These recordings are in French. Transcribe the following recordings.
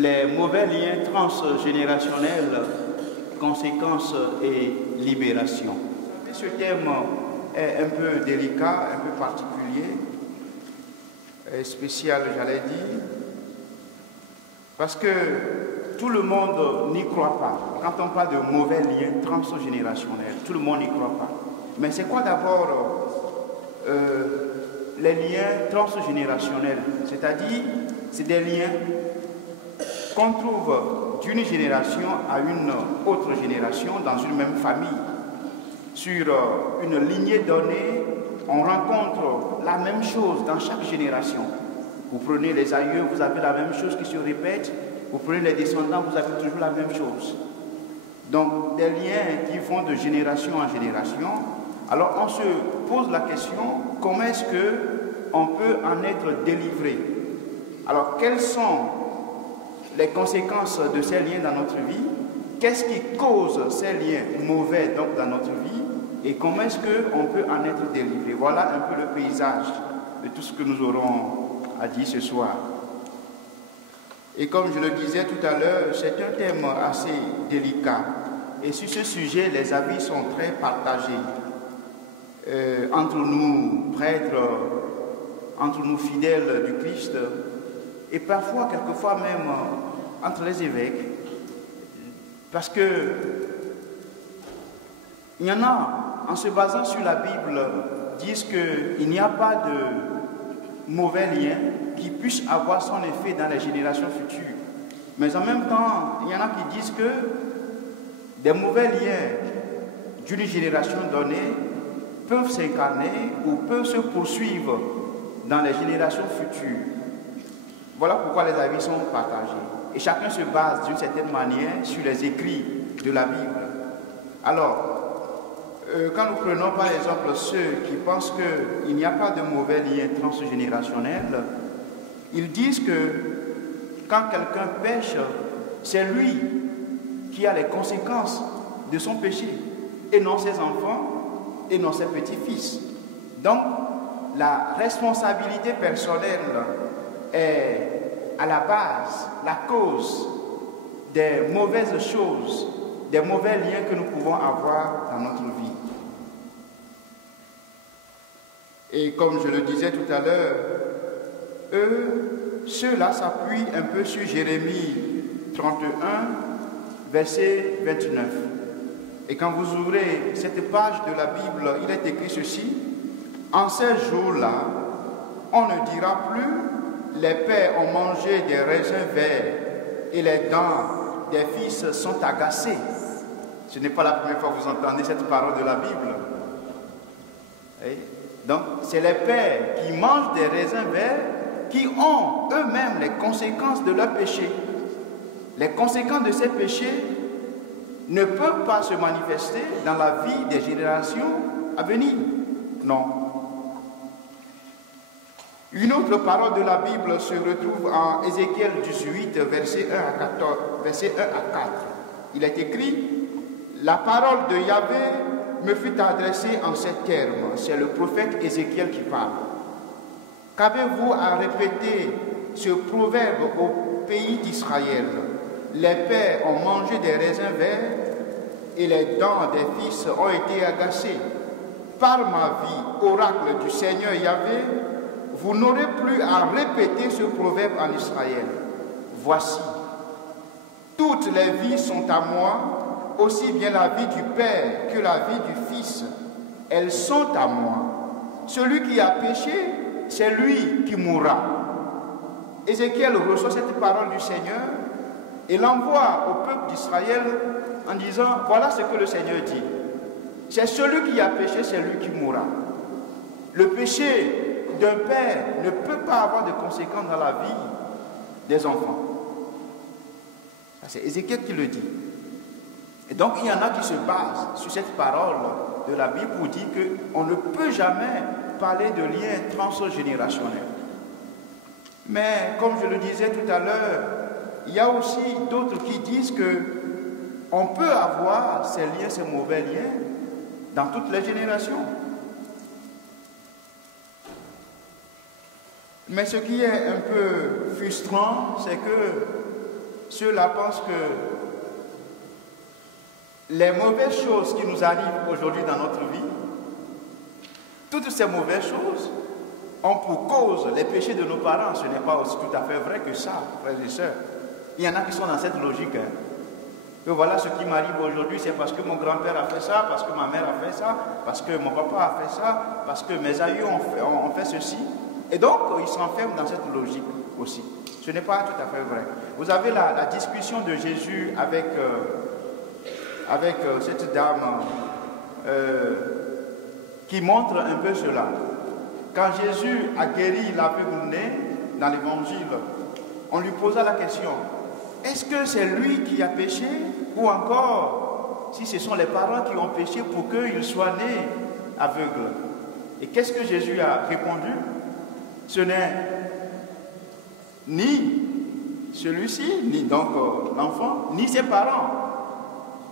les mauvais liens transgénérationnels, conséquences et libération. Ce thème est un peu délicat, un peu particulier, spécial, j'allais dire, parce que tout le monde n'y croit pas. Quand on parle de mauvais liens transgénérationnels, tout le monde n'y croit pas. Mais c'est quoi d'abord les liens transgénérationnels? C'est-à-dire, c'est des liens qu'on trouve d'une génération à une autre génération dans une même famille. Sur une lignée donnée, on rencontre la même chose dans chaque génération. Vous prenez les aïeux, vous avez la même chose qui se répète. Vous prenez les descendants, vous avez toujours la même chose. Donc, des liens qui vont de génération en génération. Alors, on se pose la question, comment est-ce qu'on peut en être délivré? Alors, quelles sont les conséquences de ces liens dans notre vie? Qu'est-ce qui cause ces liens mauvais donc, dans notre vie? Et comment est-ce qu'on peut en être délivré? Voilà un peu le paysage de tout ce que nous aurons à dire ce soir. Et comme je le disais tout à l'heure, c'est un thème assez délicat. Et sur ce sujet, les avis sont très partagés. Entre nous, prêtres, entre nous fidèles du Christ, et parfois, quelquefois même, entre les évêques. Parce que il y en a, en se basant sur la Bible, disent qu'il n'y a pas de mauvais lien qui puisse avoir son effet dans les générations futures. Mais en même temps, il y en a qui disent que des mauvais liens d'une génération donnée peuvent s'incarner ou peuvent se poursuivre dans les générations futures. Voilà pourquoi les avis sont partagés. Et chacun se base d'une certaine manière sur les écrits de la Bible. Alors, quand nous prenons par exemple ceux qui pensent qu'il n'y a pas de mauvais lien transgénérationnel, ils disent que quand quelqu'un pêche, c'est lui qui a les conséquences de son péché, et non ses enfants, et non ses petits-fils. Donc, la responsabilité personnelle est à la base, la cause des mauvaises choses, des mauvais liens que nous pouvons avoir dans notre vie. Et comme je le disais tout à l'heure, ceux-là s'appuient un peu sur Jérémie 31, verset 29. Et quand vous ouvrez cette page de la Bible, il est écrit ceci: en ces jours-là, on ne dira plus les pères ont mangé des raisins verts et les dents des fils sont agacées. Ce n'est pas la première fois que vous entendez cette parole de la Bible. Et donc, c'est les pères qui mangent des raisins verts qui ont eux-mêmes les conséquences de leur péché. Les conséquences de ces péchés ne peuvent pas se manifester dans la vie des générations à venir. Non. Une autre parole de la Bible se retrouve en Ézéchiel 18, verset 1 à 14, verset 1 à 4. Il est écrit: la parole de Yahvé me fut adressée en ces termes. C'est le prophète Ézéchiel qui parle. Qu'avez-vous à répéter ce proverbe au pays d'Israël? Les pères ont mangé des raisins verts et les dents des fils ont été agacées. Par ma vie, oracle du Seigneur Yahvé, vous n'aurez plus à répéter ce proverbe en Israël. Voici, toutes les vies sont à moi, aussi bien la vie du Père que la vie du Fils. Elles sont à moi. Celui qui a péché, c'est lui qui mourra. Ézéchiel reçoit cette parole du Seigneur et l'envoie au peuple d'Israël en disant: voilà ce que le Seigneur dit. C'est celui qui a péché, c'est lui qui mourra. Le péché d'un père ne peut pas avoir de conséquences dans la vie des enfants. C'est Ézéchiel qui le dit. Et donc il y en a qui se basent sur cette parole de la Bible pour dire qu'on ne peut jamais parler de lien transgénérationnel. Mais comme je le disais tout à l'heure, il y a aussi d'autres qui disent qu'on peut avoir ces liens, ces mauvais liens, dans toutes les générations. Mais ce qui est un peu frustrant, c'est que ceux-là pensent que les mauvaises choses qui nous arrivent aujourd'hui dans notre vie, toutes ces mauvaises choses ont pour cause les péchés de nos parents. Ce n'est pas aussi tout à fait vrai que ça, frères et sœurs. Il y en a qui sont dans cette logique. Que voilà, ce qui m'arrive aujourd'hui, c'est parce que mon grand-père a fait ça, parce que ma mère a fait ça, parce que mon papa a fait ça, parce que mes aïeux ont fait ceci. Et donc, ils s'enferment dans cette logique aussi. Ce n'est pas tout à fait vrai. Vous avez la discussion de Jésus avec cette dame qui montre un peu cela. Quand Jésus a guéri l'aveugle-né dans l'évangile, on lui posa la question, est-ce que c'est lui qui a péché ou encore si ce sont les parents qui ont péché pour qu'il soit né aveugle? Et qu'est-ce que Jésus a répondu? Ce n'est ni celui-ci, ni donc l'enfant, ni ses parents.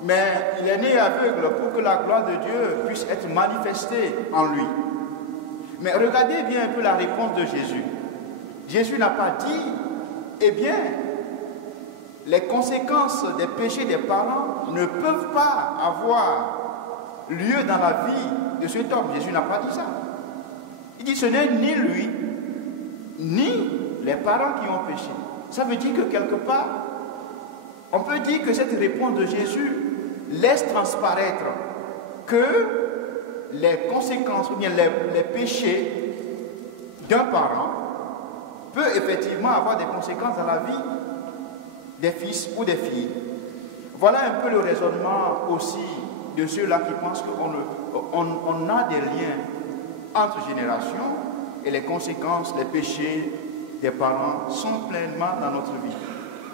Mais il est né aveugle pour que la gloire de Dieu puisse être manifestée en lui. Mais regardez bien un peu la réponse de Jésus. Jésus n'a pas dit, eh bien, les conséquences des péchés des parents ne peuvent pas avoir lieu dans la vie de cet homme. Jésus n'a pas dit ça. Il dit, ce n'est ni lui, ni les parents qui ont péché. Ça veut dire que quelque part, on peut dire que cette réponse de Jésus laisse transparaître que les conséquences ou bien les péchés d'un parent peuvent effectivement avoir des conséquences dans la vie des fils ou des filles. Voilà un peu le raisonnement aussi de ceux-là qui pensent qu'on a des liens entre générations et les conséquences, les péchés des parents sont pleinement dans notre vie.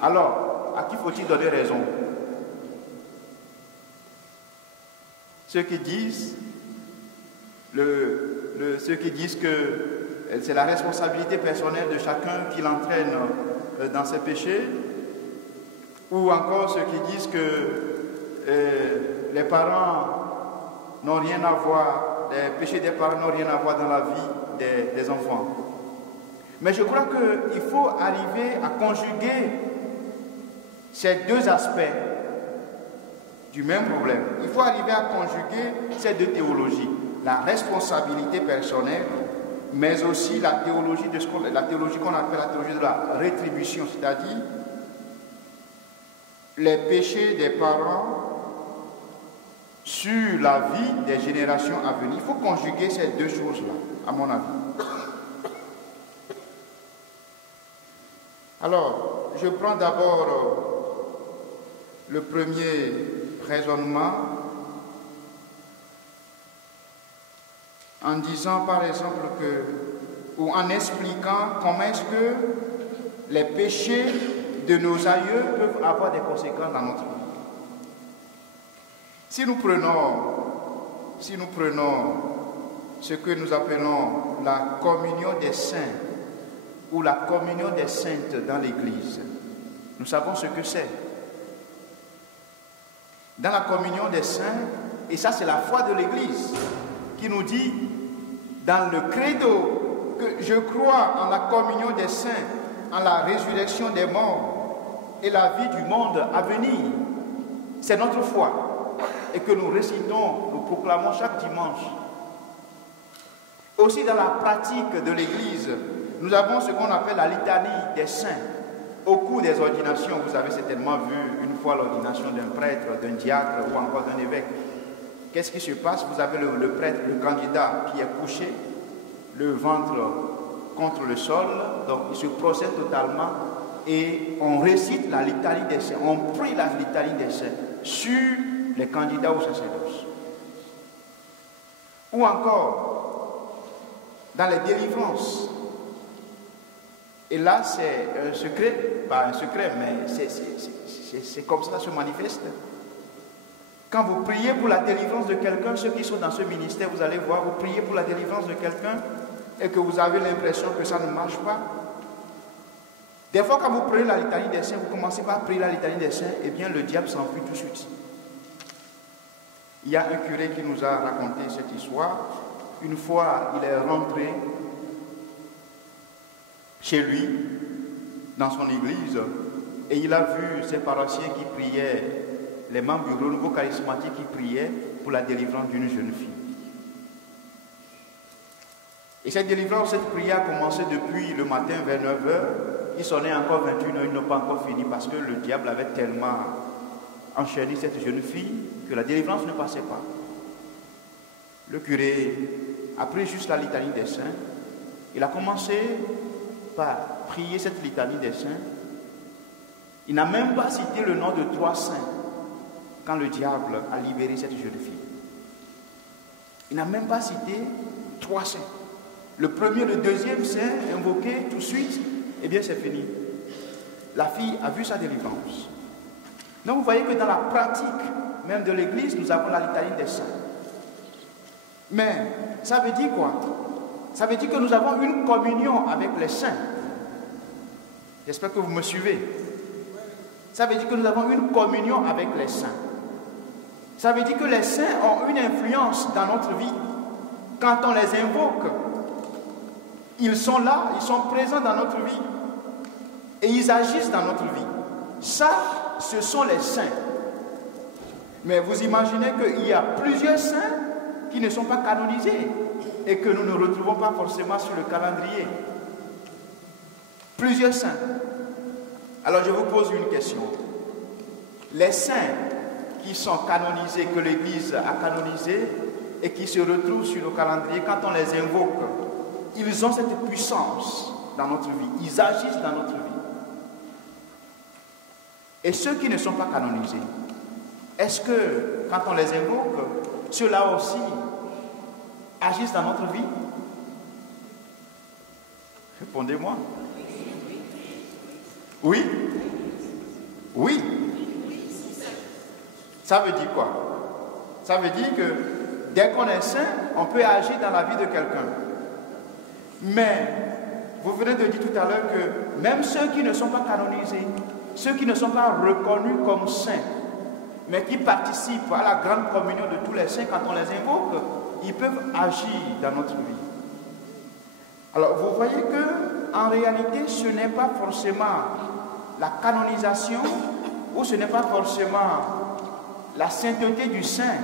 Alors, à qui faut-il donner raison? Ceux qui disent que c'est la responsabilité personnelle de chacun qui l'entraîne dans ses péchés, ou encore ceux qui disent que les parents n'ont rien à voir, les péchés des parents n'ont rien à voir dans la vie des enfants. Mais je crois qu'il faut arriver à conjuguer ces deux aspects du même problème. Il faut arriver à conjuguer ces deux théologies, la responsabilité personnelle, mais aussi la théologie qu'on appelle la théologie de la rétribution, c'est-à-dire les péchés des parents sur la vie des générations à venir. Il faut conjuguer ces deux choses-là, à mon avis. Alors, je prends d'abord le premier raisonnement en disant par exemple ou en expliquant comment est-ce que les péchés de nos aïeux peuvent avoir des conséquences dans notre vie. Si nous prenons ce que nous appelons la communion des saints ou la communion des saintes dans l'Église, nous savons ce que c'est. Dans la communion des saints, et ça c'est la foi de l'Église qui nous dit dans le credo que je crois en la communion des saints, en la résurrection des morts et la vie du monde à venir. C'est notre foi et que nous récitons, nous proclamons chaque dimanche. Aussi dans la pratique de l'Église, nous avons ce qu'on appelle la litanie des saints. Au cours des ordinations, vous avez certainement vu une fois l'ordination d'un prêtre, d'un diacre ou encore d'un évêque. Qu'est-ce qui se passe? Vous avez le prêtre, le candidat qui est couché, le ventre contre le sol, donc il se procède totalement et on récite la litanie des saints, on prie la litanie des saints sur les candidats au sacerdoce. Ou encore, dans les délivrances. Et là, c'est un secret, pas un secret, mais c'est comme ça se manifeste. Quand vous priez pour la délivrance de quelqu'un, ceux qui sont dans ce ministère, vous allez voir, vous priez pour la délivrance de quelqu'un et que vous avez l'impression que ça ne marche pas. Des fois, quand vous prenez la litanie des saints, vous commencez par prier la litanie des saints, eh bien, le diable s'enfuit tout de suite. Il y a un curé qui nous a raconté cette histoire. Une fois, il est rentré chez lui, dans son église, Et il a vu ces paroissiens qui priaient, les membres du renouveau charismatique qui priaient pour la délivrance d'une jeune fille. Et cette délivrance, cette prière a commencé depuis le matin vers 9h. Il sonnait encore 21h, ils n'ont pas encore fini parce que le diable avait tellement enchaîné cette jeune fille que la délivrance ne passait pas. Le curé a pris juste la litanie des saints. Il a commencé par prier cette litanie des saints. Il n'a même pas cité le nom de 3 saints quand le diable a libéré cette jeune fille. Il n'a même pas cité 3 saints. Le premier, le deuxième saint invoqué tout de suite, eh bien c'est fini. La fille a vu sa délivrance. Donc vous voyez que dans la pratique même de l'Église, nous avons la litanie des saints. Mais ça veut dire quoi? Ça veut dire que nous avons une communion avec les saints. J'espère que vous me suivez. Ça veut dire que nous avons une communion avec les saints. Ça veut dire que les saints ont une influence dans notre vie. Quand on les invoque, ils sont là, ils sont présents dans notre vie. Et ils agissent dans notre vie. Ça, ce sont les saints. Mais vous imaginez qu'il y a plusieurs saints qui ne sont pas canonisés et que nous ne retrouvons pas forcément sur le calendrier. Plusieurs saints. Alors je vous pose une question. Les saints qui sont canonisés, que l'Église a canonisés et qui se retrouvent sur le calendrier, quand on les invoque, ils ont cette puissance dans notre vie. Ils agissent dans notre vie. Et ceux qui ne sont pas canonisés, est-ce que quand on les invoque, ceux-là aussi agissent dans notre vie? Répondez-moi. Oui? Oui. Ça veut dire quoi? Ça veut dire que dès qu'on est saint, on peut agir dans la vie de quelqu'un. Mais vous venez de dire tout à l'heure que même ceux qui ne sont pas canonisés, ceux qui ne sont pas reconnus comme saints, mais qui participent à la grande communion de tous les saints, quand on les invoque, ils peuvent agir dans notre vie. Alors vous voyez que en réalité, ce n'est pas forcément la canonisation ou ce n'est pas forcément la sainteté du saint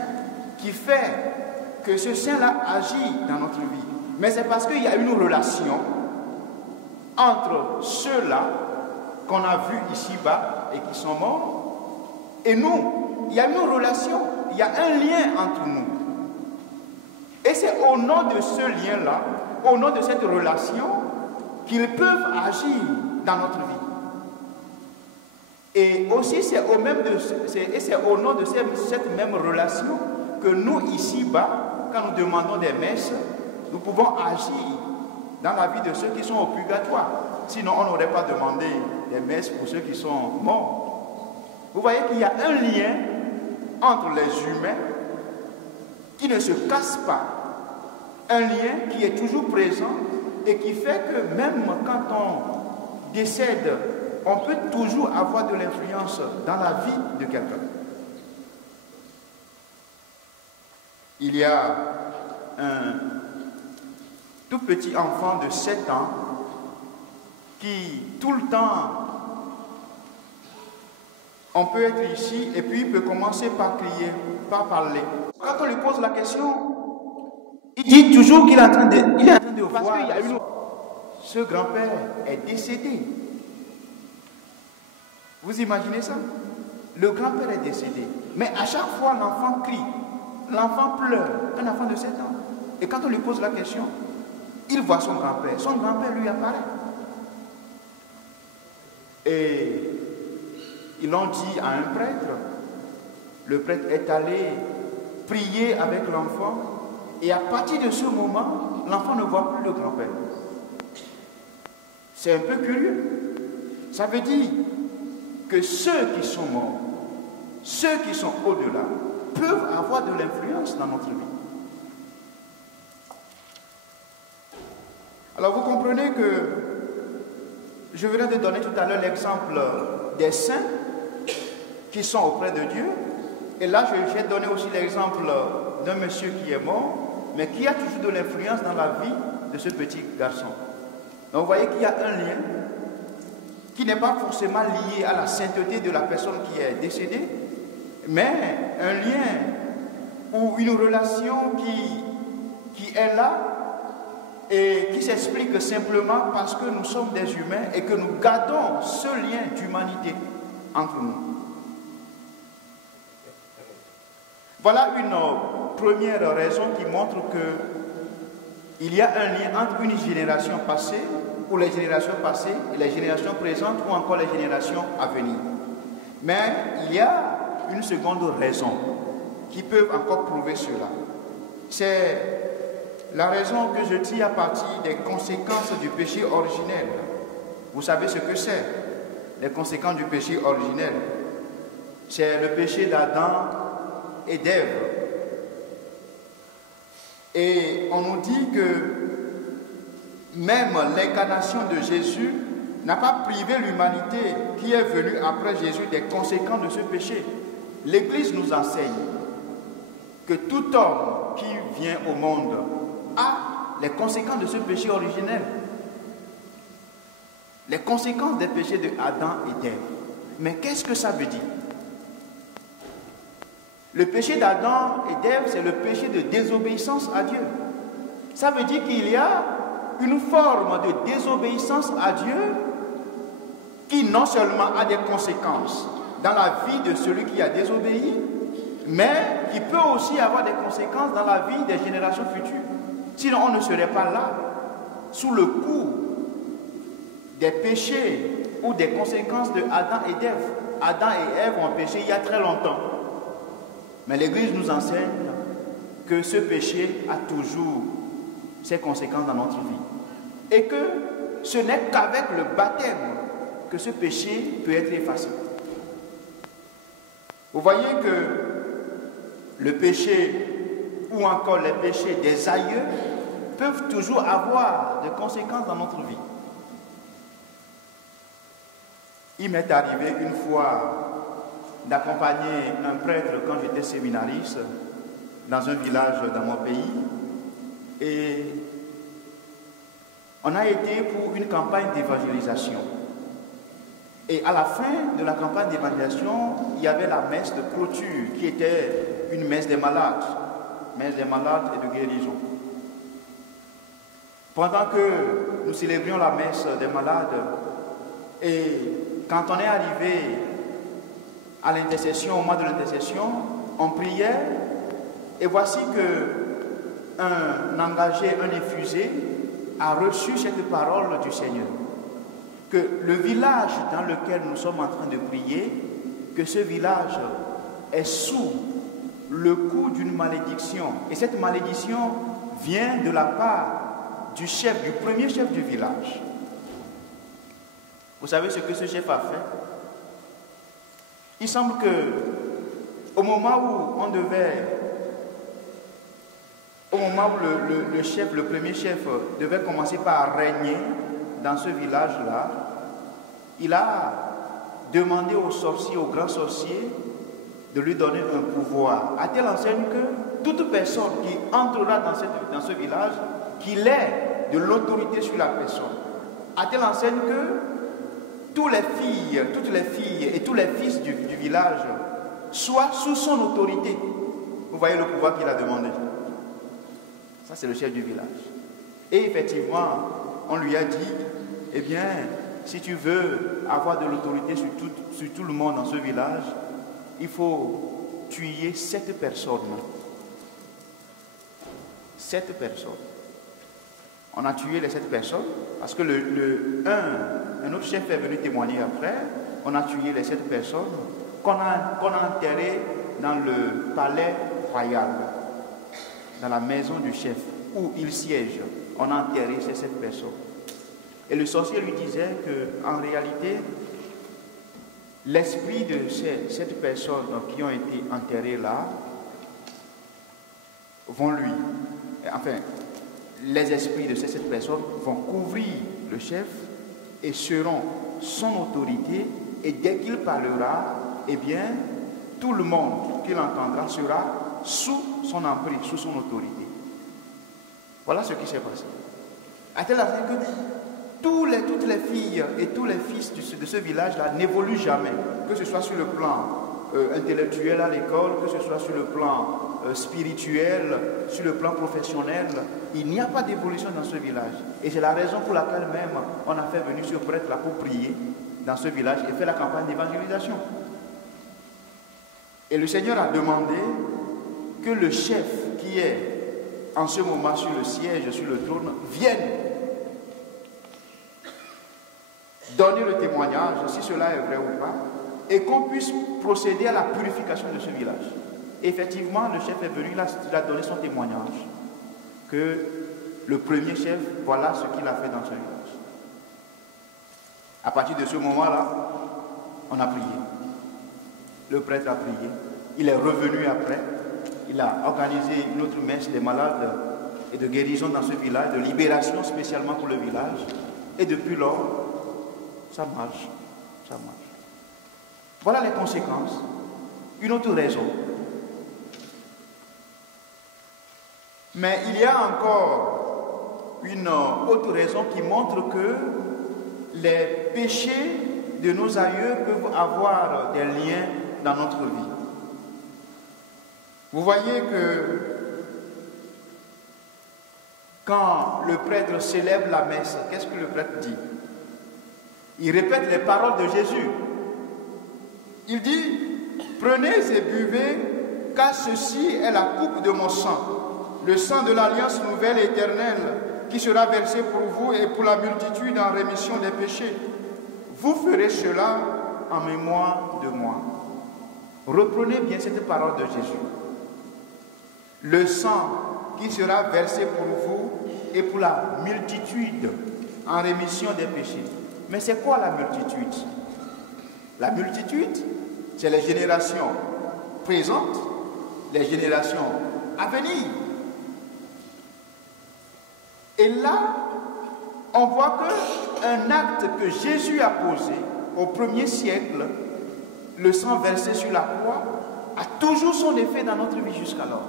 qui fait que ce saint-là agit dans notre vie. Mais c'est parce qu'il y a une relation entre ceux-là qu'on a vus ici-bas et qui sont morts et nous. Il y a une relation, il y a un lien entre nous. Et c'est au nom de ce lien-là, au nom de cette relation, qu'ils peuvent agir dans notre vie. Et aussi, c'est au nom de cette même relation que nous, ici-bas, quand nous demandons des messes, nous pouvons agir dans la vie de ceux qui sont au purgatoire. Sinon, on n'aurait pas demandé des messes pour ceux qui sont morts. Vous voyez qu'il y a un lien entre les humains qui ne se casse pas. Un lien qui est toujours présent et qui fait que même quand on décède, on peut toujours avoir de l'influence dans la vie de quelqu'un. Il y a un tout petit enfant de 7 ans qui, tout le temps, on peut être ici et puis il peut commencer par crier, par parler. Quand on lui pose la question, il dit toujours qu'il est en train de voir. Parce qu'il y a ce grand-père est décédé. Vous imaginez ça? Le grand-père est décédé. Mais à chaque fois, l'enfant crie. L'enfant pleure. Un enfant de 7 ans. Et quand on lui pose la question, il voit son grand-père. Son grand-père lui apparaît. Et ils l'ont dit à un prêtre. Le prêtre est allé prier avec l'enfant. Et à partir de ce moment, l'enfant ne voit plus le grand-père. C'est un peu curieux. Ça veut dire que ceux qui sont morts, ceux qui sont au-delà, peuvent avoir de l'influence dans notre vie. Alors vous comprenez que je venais de donner tout à l'heure l'exemple des saints qui sont auprès de Dieu. Et là, j'ai donné aussi l'exemple d'un monsieur qui est mort, mais qui a toujours de l'influence dans la vie de ce petit garçon. Donc vous voyez qu'il y a un lien qui n'est pas forcément lié à la sainteté de la personne qui est décédée, mais un lien ou une relation qui est là et qui s'explique simplement parce que nous sommes des humains et que nous gardons ce lien d'humanité entre nous. Voilà une première raison qui montre qu'il y a un lien entre une génération passée, ou les générations passées, et les générations présentes, ou encore les générations à venir. Mais il y a une seconde raison qui peut encore prouver cela. C'est la raison que je tire à partir des conséquences du péché originel. Vous savez ce que c'est, les conséquences du péché originel? C'est le péché d'Adam et d'Ève. Et on nous dit que même l'incarnation de Jésus n'a pas privé l'humanité qui est venue après Jésus des conséquences de ce péché. L'Église nous enseigne que tout homme qui vient au monde a les conséquences de ce péché originel. Les conséquences des péchés de Adam et d'Ève. Mais qu'est-ce que ça veut dire? Le péché d'Adam et d'Ève, c'est le péché de désobéissance à Dieu. Ça veut dire qu'il y a une forme de désobéissance à Dieu qui non seulement a des conséquences dans la vie de celui qui a désobéi, mais qui peut aussi avoir des conséquences dans la vie des générations futures. Sinon, on ne serait pas là, sous le coup des péchés ou des conséquences de Adam et d'Ève. Adam et Ève ont péché il y a très longtemps. Mais l'Église nous enseigne que ce péché a toujours ses conséquences dans notre vie. Et que ce n'est qu'avec le baptême que ce péché peut être effacé. Vous voyez que le péché ou encore les péchés des aïeux peuvent toujours avoir des conséquences dans notre vie. Il m'est arrivé une fois d'accompagner un prêtre quand j'étais séminariste dans un village dans mon pays, et on a été pour une campagne d'évangélisation. Et à la fin de la campagne d'évangélisation, il y avait la messe de clôture qui était une messe des malades et de guérison. Pendant que nous célébrions la messe des malades, et quand on est arrivé à l'intercession, au moment de l'intercession, on priait, et voici que un engagé, un infusé, a reçu cette parole du Seigneur. Que le village dans lequel nous sommes en train de prier, que ce village est sous le coup d'une malédiction. Et cette malédiction vient de la part du chef, du premier chef du village. Vous savez ce que ce chef a fait? Il semble que au moment où le chef, le premier chef, devait commencer par régner dans ce village-là, il a demandé aux sorciers, aux grands sorciers, de lui donner un pouvoir, à telle enseigne que toute personne qui entrera dans ce village, qu'il ait de l'autorité sur la personne, à telle enseigne que toutes les filles et tous les fils du village soient sous son autorité. Vous voyez le pouvoir qu'il a demandé. Ça, c'est le chef du village. Et effectivement, on lui a dit, eh bien, si tu veux avoir de l'autorité sur tout le monde dans ce village, il faut tuer 7 personnes. 7 personnes. On a tué les 7 personnes parce que un autre chef est venu témoigner après. On a tué les 7 personnes qu'on a enterrées dans le palais royal, dans la maison du chef où il siège. On a enterré ces 7 personnes. Et le sorcier lui disait qu'en réalité, l'esprit de ces 7 personnes qui ont été enterrées là vont lui, enfin, les esprits de ces 7 personnes vont couvrir le chef et seront son autorité, et dès qu'il parlera, eh bien, tout le monde qu'il entendra sera sous son emprise, sous son autorité. Voilà ce qui s'est passé. À tel enseigne que tous les toutes les filles et tous les fils de ce village-là n'évoluent jamais, que ce soit sur le plan intellectuel à l'école, que ce soit sur le plan spirituel, sur le plan professionnel. Il n'y a pas d'évolution dans ce village. Et c'est la raison pour laquelle même on a fait venir ce prêtre-là pour prier dans ce village et faire la campagne d'évangélisation. Et le Seigneur a demandé que le chef qui est en ce moment sur le siège, sur le trône, vienne donner le témoignage, si cela est vrai ou pas, et qu'on puisse procéder à la purification de ce village. Effectivement, le chef est venu, il a donné son témoignage, que le premier chef, voilà ce qu'il a fait dans ce village. À partir de ce moment-là, on a prié. Le prêtre a prié. Il est revenu après. Il a organisé une autre messe des malades et de guérison dans ce village, de libération spécialement pour le village. Et depuis lors, ça marche. Ça marche. Voilà les conséquences. Une autre raison. Mais il y a encore une autre raison qui montre que les péchés de nos aïeux peuvent avoir des liens dans notre vie. Vous voyez que quand le prêtre célèbre la messe, qu'est-ce que le prêtre dit? Il répète les paroles de Jésus. Il dit, prenez et buvez, car ceci est la coupe de mon sang, le sang de l'alliance nouvelle et éternelle, qui sera versé pour vous et pour la multitude en rémission des péchés. Vous ferez cela en mémoire de moi. Reprenez bien cette parole de Jésus. Le sang qui sera versé pour vous et pour la multitude en rémission des péchés. Mais c'est quoi la multitude? La multitude, c'est les générations présentes, les générations à venir. Et là, on voit qu'un acte que Jésus a posé au 1er siècle, le sang versé sur la croix, a toujours son effet dans notre vie jusqu'alors.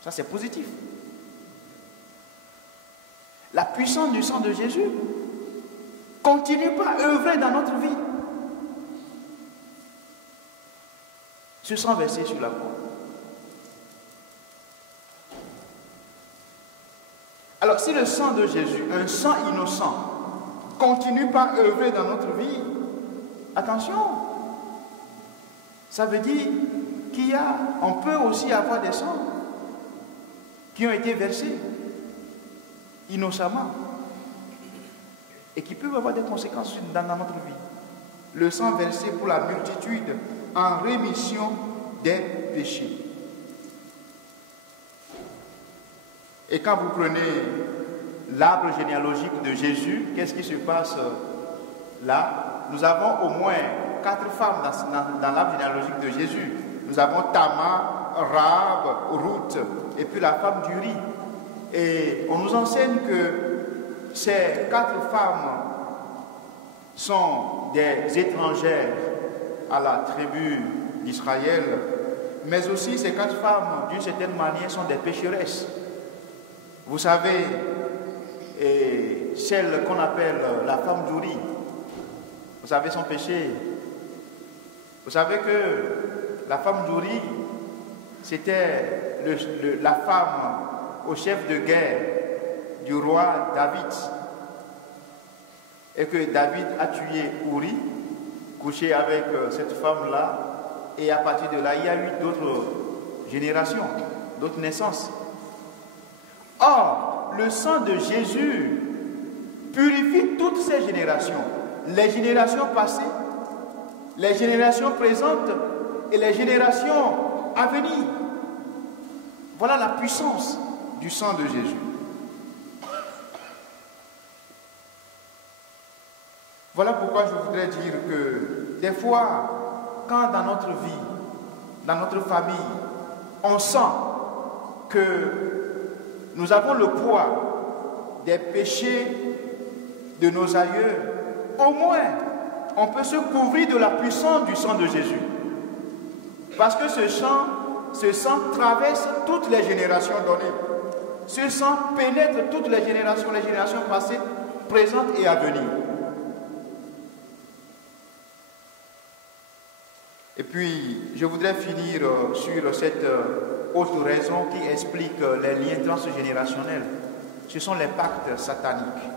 Ça, c'est positif. La puissance du sang de Jésus continue pas à œuvrer dans notre vie. Ce sang versé sur la croix. Alors, si le sang de Jésus, un sang innocent, continue pas à œuvrer dans notre vie, attention, ça veut dire on peut aussi avoir des sangs qui ont été versés innocemment et qui peuvent avoir des conséquences dans notre vie. Le sang versé pour la multitude en rémission des péchés. Et quand vous prenez l'arbre généalogique de Jésus, qu'est-ce qui se passe là? Nous avons au moins 4 femmes dans l'arbre généalogique de Jésus. Nous avons Tamar, Rahab, Ruth, et puis la femme d'Uri. Et on nous enseigne que ces 4 femmes sont des étrangères à la tribu d'Israël, mais aussi ces 4 femmes, d'une certaine manière, sont des pécheresses. Vous savez, celle qu'on appelle la femme d'Uri, vous savez son péché. Vous savez que la femme d'Uri, c'était la femme au chef de guerre du roi David. Et que David a tué Uri, couché avec cette femme-là, et à partir de là, il y a eu d'autres générations, d'autres naissances. Or, le sang de Jésus purifie toutes ces générations, les générations passées, les générations présentes et les générations à venir. Voilà la puissance du sang de Jésus. Voilà pourquoi je voudrais dire que des fois, quand dans notre vie, dans notre famille, on sent que nous avons le poids des péchés de nos aïeux, au moins on peut se couvrir de la puissance du sang de Jésus. Parce que ce sang traverse toutes les générations données. Ce sang pénètre toutes les générations passées présente et à venir. Et puis, je voudrais finir sur cette autre raison qui explique les liens transgénérationnels. Ce sont les pactes sataniques.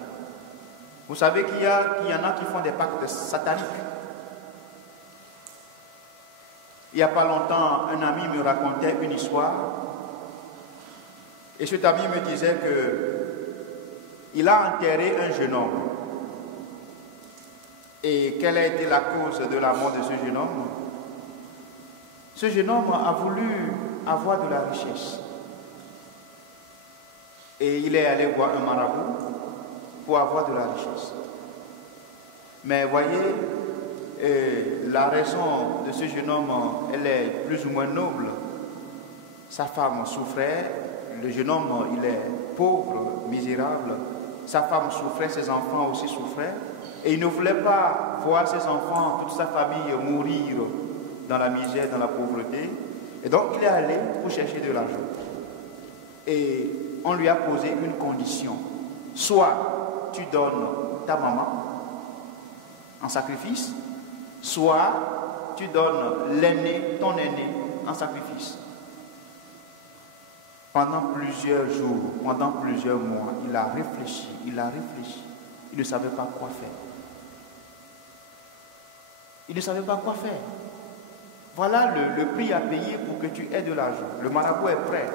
Vous savez qu'il y en a qui font des pactes sataniques. Il n'y a pas longtemps, un ami me racontait une histoire. Et cet ami me disait qu'il a enterré un jeune homme. Et quelle a été la cause de la mort de ce jeune homme? Ce jeune homme a voulu avoir de la richesse. Et il est allé voir un marabout pour avoir de la richesse. Mais voyez, la raison de ce jeune homme, elle est plus ou moins noble. Sa femme souffrait, le jeune homme, il est pauvre, misérable. Sa femme souffrait, ses enfants aussi souffraient. Et il ne voulait pas voir ses enfants, toute sa famille mourir dans la misère, dans la pauvreté. Et donc il est allé pour chercher de l'argent. Et on lui a posé une condition. Soit tu donnes ta maman en sacrifice, soit tu donnes l'aîné, ton aîné, en sacrifice. Pendant plusieurs jours, pendant plusieurs mois, il a réfléchi. Il ne savait pas quoi faire. Il ne savait pas quoi faire. Voilà le prix à payer pour que tu aies de l'argent. Le marabout est prêt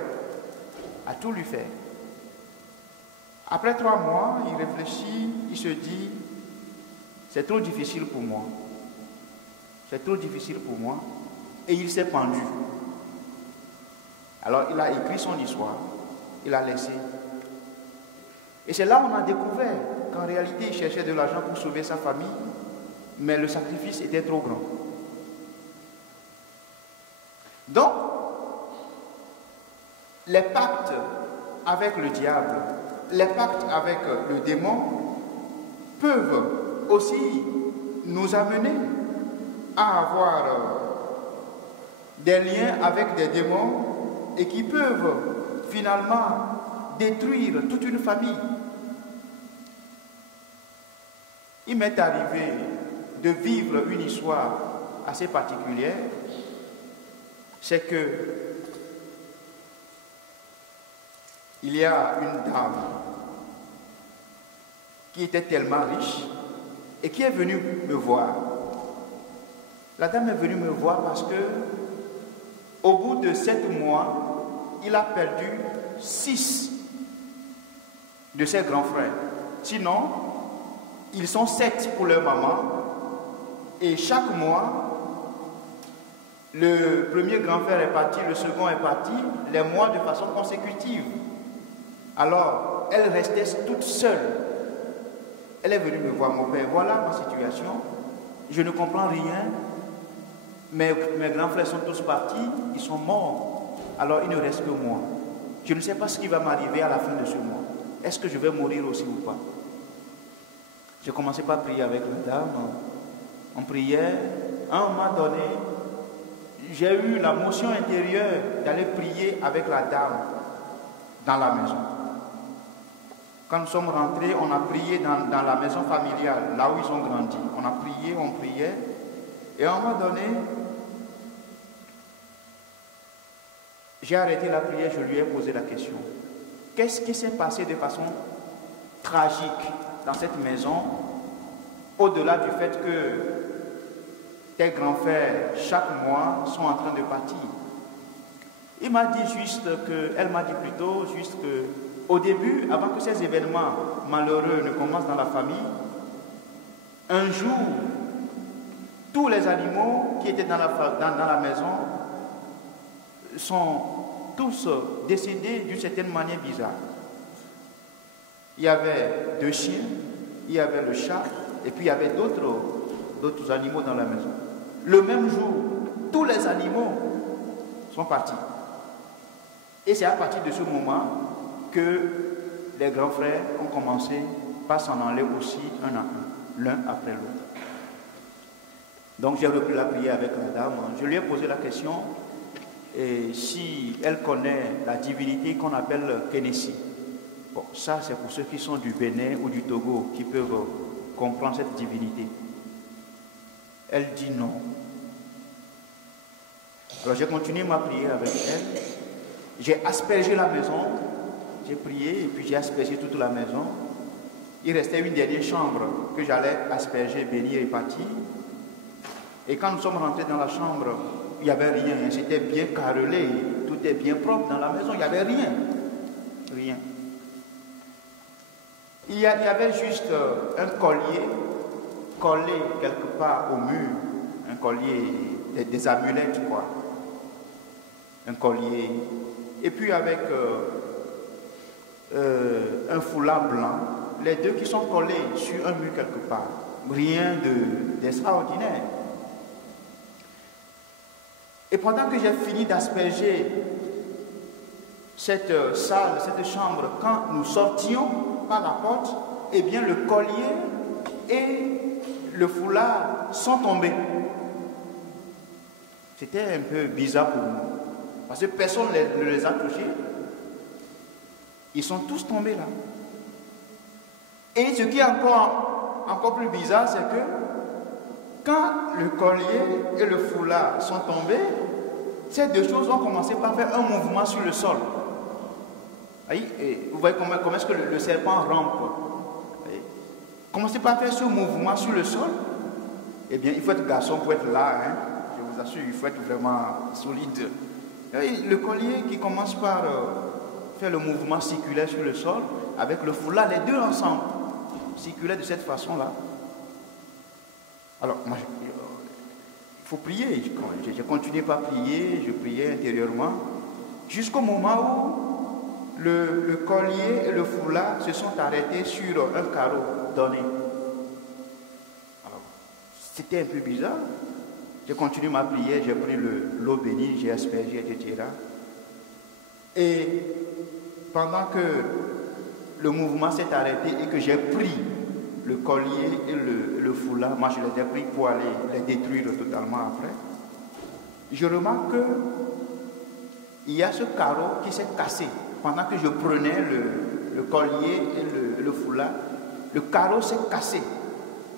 à tout lui faire. Après 3 mois, il réfléchit, il se dit, c'est trop difficile pour moi. C'est trop difficile pour moi. Et il s'est pendu. Alors il a écrit son histoire, il a laissé. Et c'est là qu'on a découvert qu'en réalité il cherchait de l'argent pour sauver sa famille, mais le sacrifice était trop grand. Donc, les pactes avec le diable, les pactes avec le démon peuvent aussi nous amener à avoir des liens avec des démons et qui peuvent finalement détruire toute une famille. Il m'est arrivé de vivre une histoire assez particulière. C'est que il y a une dame qui était tellement riche et qui est venue me voir. La dame est venue me voir parce que au bout de 7 mois, il a perdu 6 de ses grands frères. Sinon, ils sont 7 pour leur maman. Et chaque mois, le premier grand frère est parti, le second est parti, les mois de façon consécutive. Alors, elle restait toute seule. Elle est venue me voir, mon père, voilà ma situation, je ne comprends rien. Mes grands frères sont tous partis, ils sont morts. Alors il ne reste que moi. Je ne sais pas ce qui va m'arriver à la fin de ce mois. Est-ce que je vais mourir aussi ou pas? J'ai commencé par prier avec la dame. On priait. À un moment donné, j'ai eu la motion intérieure d'aller prier avec la dame dans la maison. Quand nous sommes rentrés, on a prié dans la maison familiale, là où ils ont grandi. On a prié, on priait. Et à un moment donné, j'ai arrêté la prière, je lui ai posé la question. Qu'est-ce qui s'est passé de façon tragique dans cette maison, au-delà du fait que tes grands frères, chaque mois, sont en train de partir? Il m'a dit juste que, elle m'a dit plutôt juste que, au début, avant que ces événements malheureux ne commencent dans la famille, un jour, tous les animaux qui étaient dans la maison sont tous décédés d'une certaine manière bizarre. Il y avait 2 chiens, il y avait le chat, et puis il y avait d'autres animaux dans la maison. Le même jour, tous les animaux sont partis. Et c'est à partir de ce moment que les grands frères ont commencé par s'en aller aussi un à un, l'un après l'autre. Donc j'ai repris la prière avec la dame. Je lui ai posé la question et si elle connaît la divinité qu'on appelle Kenessi. Bon, ça c'est pour ceux qui sont du Bénin ou du Togo, qui peuvent comprendre cette divinité. Elle dit non. Alors j'ai continué ma prière avec elle. J'ai aspergé la maison. J'ai prié et puis j'ai aspergé toute la maison. Il restait une dernière chambre que j'allais asperger, bénir et partir. Et quand nous sommes rentrés dans la chambre, il n'y avait rien. C'était bien carrelé. Tout est bien propre dans la maison. Il n'y avait rien. Rien. Il y avait juste un collier collé quelque part au mur. Un collier, des amulettes, quoi. Un collier. Et puis avec un foulard blanc. Les deux qui sont collés sur un mur quelque part. Rien d'extraordinaire. Et pendant que j'ai fini d'asperger cette salle, cette chambre, quand nous sortions par la porte, eh bien le collier et le foulard sont tombés. C'était un peu bizarre pour nous. Parce que personne ne les a touchés. Ils sont tous tombés là. Et ce qui est encore plus bizarre, c'est que quand le collier et le foulard sont tombés, ces deux choses ont commencé par faire un mouvement sur le sol. Vous voyez comment est-ce que le serpent rampe. Commencez par faire ce mouvement sur le sol. Eh bien, il faut être garçon pour être là. Hein. Je vous assure, il faut être vraiment solide. Le collier qui commence par faire le mouvement circulaire sur le sol, avec le foulard, les deux ensemble, circulaient de cette façon-là. Alors, moi, il faut prier. J'ai continué par prier, je priais intérieurement, jusqu'au moment où le collier et le foulard se sont arrêtés sur un carreau donné. Alors, c'était un peu bizarre. J'ai continué ma prière, j'ai pris l'eau bénie, j'ai aspergé, etc. Et pendant que le mouvement s'est arrêté et que j'ai pris le collier et le foulard, moi je les ai pris pour aller les détruire totalement après, je remarque qu'il y a ce carreau qui s'est cassé. Pendant que je prenais le collier et le foulard, le carreau s'est cassé.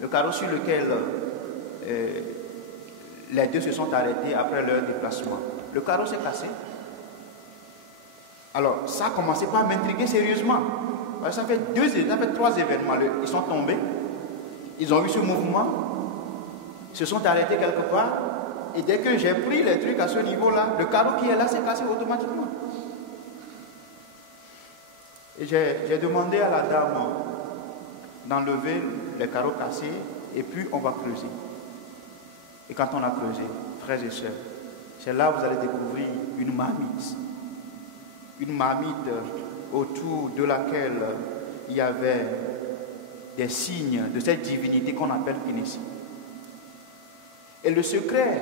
Le carreau sur lequel les deux se sont arrêtés après leur déplacement. Le carreau s'est cassé. Alors, ça a commencé par m'intriguer sérieusement. Ça fait 3 événements. Ils sont tombés, ils ont eu ce mouvement, ils se sont arrêtés quelque part, et dès que j'ai pris les trucs à ce niveau-là, le carreau qui est là s'est cassé automatiquement. Et j'ai demandé à la dame d'enlever les carreaux cassés, et puis on va creuser. Et quand on a creusé, frères et sœurs, c'est là où vous allez découvrir une marmite. Une marmite autour de laquelle il y avait des signes de cette divinité qu'on appelle Kénésie. Et le secret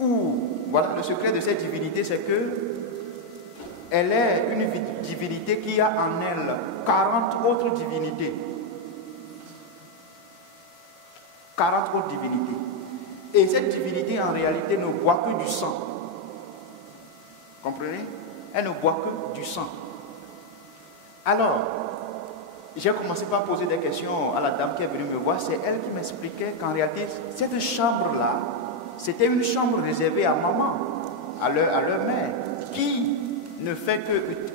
de cette divinité, c'est que elle est une divinité qui a en elle 40 autres divinités. 40 autres divinités. Et cette divinité, en réalité, ne boit que du sang. Comprenez? Elle ne boit que du sang. Alors, j'ai commencé par poser des questions à la dame qui est venue me voir. C'est elle qui m'expliquait qu'en réalité, cette chambre-là, c'était une chambre réservée à maman, à leur mère, qui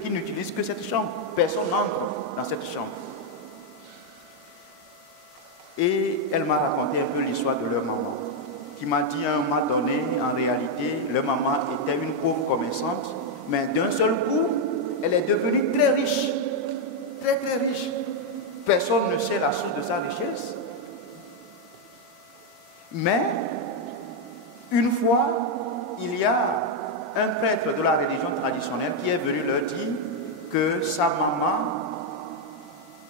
n'utilise que cette chambre. Personne n'entre dans cette chambre. Et elle m'a raconté un peu l'histoire de leur maman, qui m'a dit à un moment donné, en réalité, leur maman était une pauvre commerçante, mais d'un seul coup, elle est devenue très riche. Très très riche. Personne ne sait la source de sa richesse. Mais, une fois, il y a un prêtre de la religion traditionnelle qui est venu leur dire que sa maman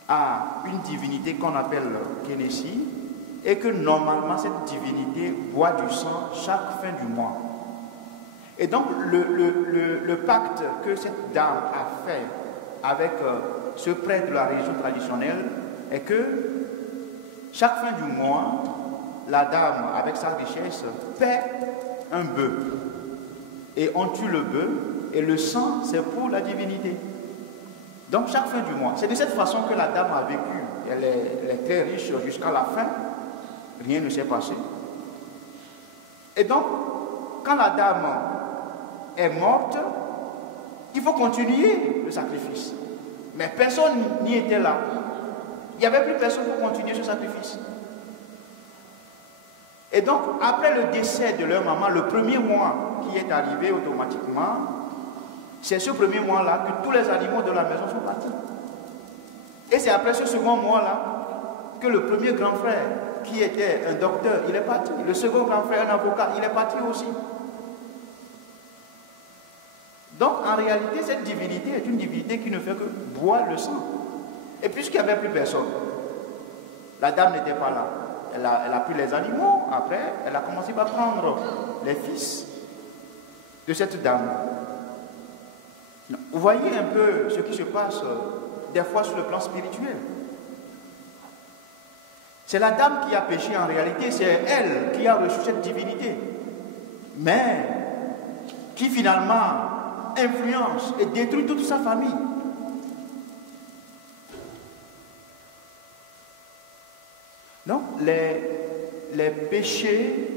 a une divinité qu'on appelle Kénésie et que normalement cette divinité boit du sang chaque fin du mois. Et donc le pacte que cette dame a fait avec ce prêtre de la religion traditionnelle est que chaque fin du mois, la dame, avec sa richesse, paie un bœuf. Et on tue le bœuf, et le sang, c'est pour la divinité. Donc chaque fin du mois, c'est de cette façon que la dame a vécu. Elle est très riche jusqu'à la fin, rien ne s'est passé. Et donc, quand la dame est morte, il faut continuer le sacrifice. Mais personne n'y était là. Il n'y avait plus personne pour continuer ce sacrifice. Et donc, après le décès de leur maman, le premier mois qui est arrivé automatiquement, c'est ce premier mois-là que tous les animaux de la maison sont partis. Et c'est après ce second mois-là que le premier grand frère, qui était un docteur, il est parti. Le second grand frère, un avocat, il est parti aussi. Donc, en réalité, cette divinité est une divinité qui ne fait que boire le sang. Et puisqu'il n'y avait plus personne, la dame n'était pas là. Elle a pris les animaux, après, elle a commencé par prendre les fils de cette dame. Vous voyez un peu ce qui se passe des fois sur le plan spirituel. C'est la dame qui a péché en réalité, c'est elle qui a reçu cette divinité. Mais qui finalement influence et détruit toute sa famille. Donc, les péchés